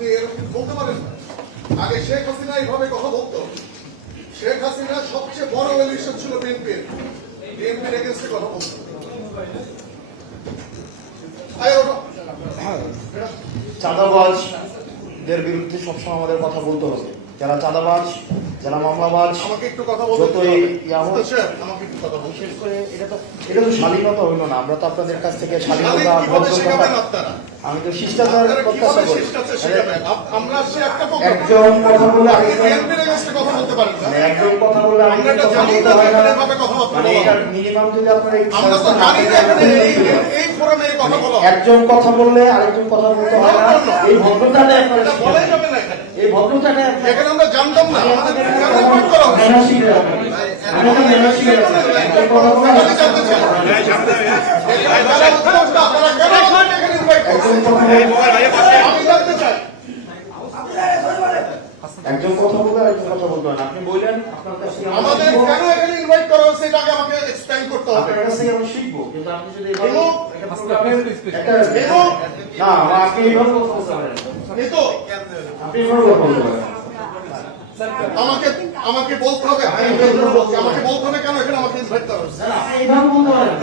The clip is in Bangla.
আপনি এরকম বলতে পারেন না। আগে শেখ হাসিনা এইভাবে কথা বলতো। শেখ হাসিনা সবচেয়ে বড় এলিগেশন ছিল বিএনপির এগেন্সটে কথা বলতো। চাঁদাবাজদের বিরুদ্ধে সবসময় আমাদের কথা বলতে হবে। যারা চাঁদাবাজ, যারা মামলাবাজ, আমাকে একটু কথা বলতে আমাকে একটু কথা বলতে। বিশেষ করে এটা তো স্বাধীনতা হইল না। আমরা তো আপনাদের কাছ থেকে স্বাধীনতা, আমি তো শিষ্টাচার প্রত্যাশা করি। আমরা একজন কথা বললে কথা বলতে পারেন না, একজন কথা বললে আমরা এটা জানি না মানে এটা মিনিমাম যদি আপনার আমরা তো জানি না এই ফোরামে কথা বলা একজন কথা বললে আরেকজন কথা বলতে হয় না। এই ভদ্রতাটা আপনার বলাই যাবে না এখানে। এই ভদ্রতাটা এখানে আমরা জানতাম না, আমাদের করা হবে। একজন কথা বললে আরেকজন কথা বলতে হয় না। আপনি বললেন আপনার কাছে আমাদের কেন এখানে ইনভাইট করা হচ্ছে এটাকে আমাকে এক্সপ্লেইন করতে হবে। আপনার কাছ থেকে আমি শিখবো, কিন্তু আপনি যদি না আপনি এইভাবে কথা বলতে পারেন, আপনি এইভাবে কথা বলতে পারেন। আমাকে বলতে হবে, আমাকে বলতে হবে কেন এখানে আমাকে ইনভাইট করা হচ্ছে। এইভাবে বলতে পারেন।